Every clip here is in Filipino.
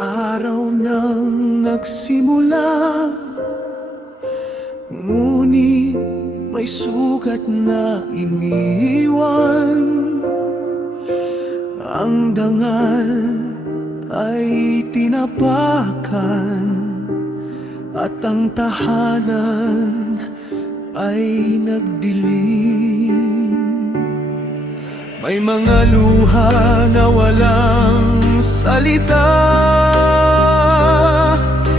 araw nang nagsimula, ngunit may sugat na iniwan. Ang dangal ay tinapakan, at ang tahanan ay nagdilim. May mga luha na walang salita,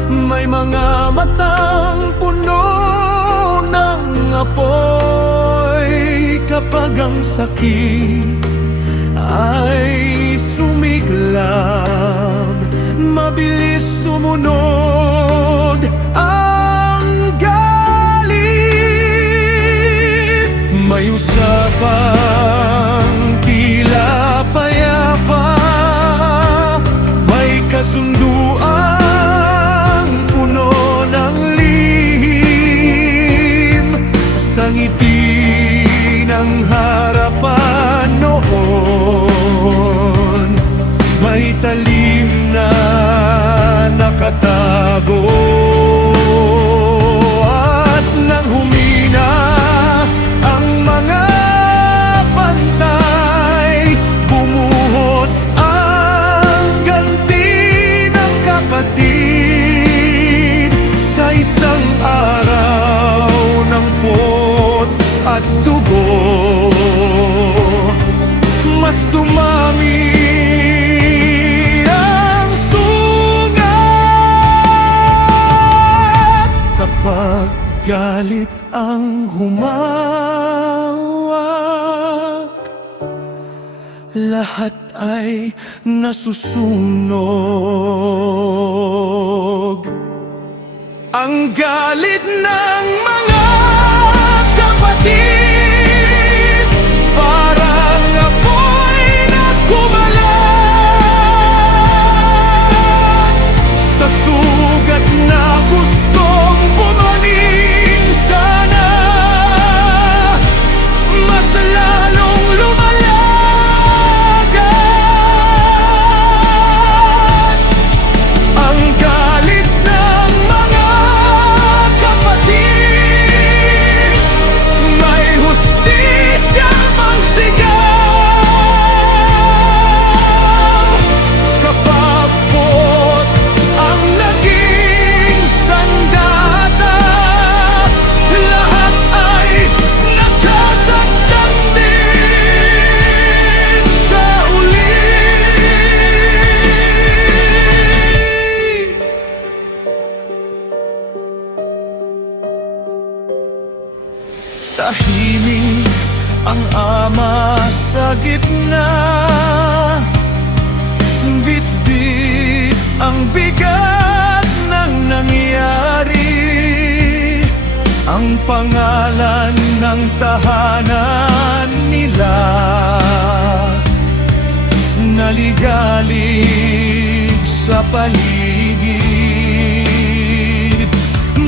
may mga matang puno ng apoy. Kapag ang sakit ay sumiklab, mabilis sumunod ang galit. May usapang tila payapa, may kasunduang puno ng lihim. Sa ngiti ng harapan noon, may talim na nakatago. At nang humina ang mga pantay, bumuhos ang ganti ng kapatid. Sa isang araw ng pot at dugo, mas dumami ang sugat. Kapag galit ang humawak, lahat ay nasusunog. Ang galit ng mga kapatid, parang apoy na kumalat. Sa sugat na gustong bumaling sana, mas lalong lumalagat. Ang galit ng mga kapatid, may hustisya mang sigaw. Kapag pot ang naging sandata, lahat ay nasasaktan din sa uli. Tahimik ang ama sa gitna, bitbit ang bigat ng nangyari. Ang pangalan ng tahanan nila naligalig sa paligid.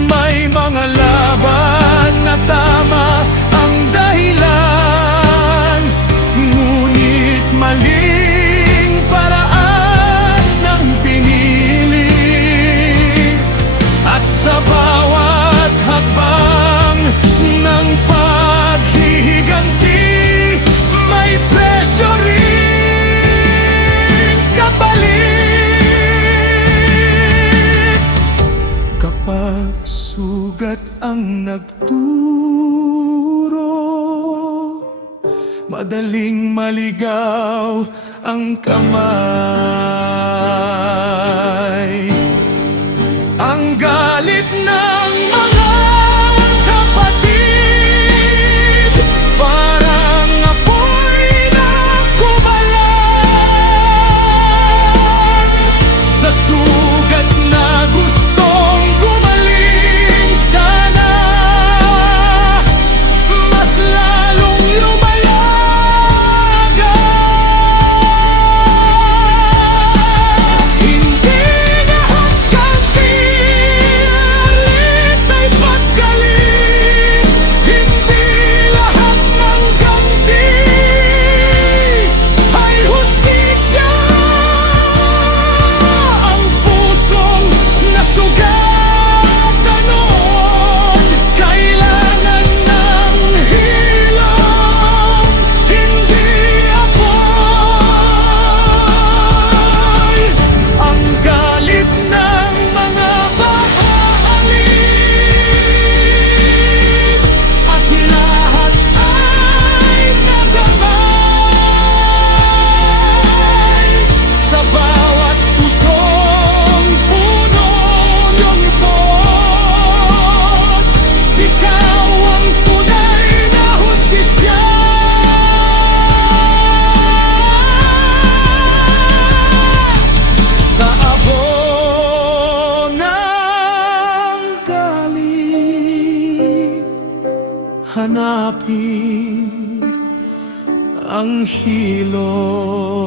May mga laban na tama ang dahilan, ngunit maling paraan ng pinili. At sa bawat hakbang ng paghihiganti, may presyo rin kapalit. Kapag sugat ang nagturo, madaling maligaw ang kamay. Ang galit ng mga kapatid, parang apoy na kumalat. Sa sugat na gustong gumaling sana, mas lalong lumalagat. hanapin ang hilo.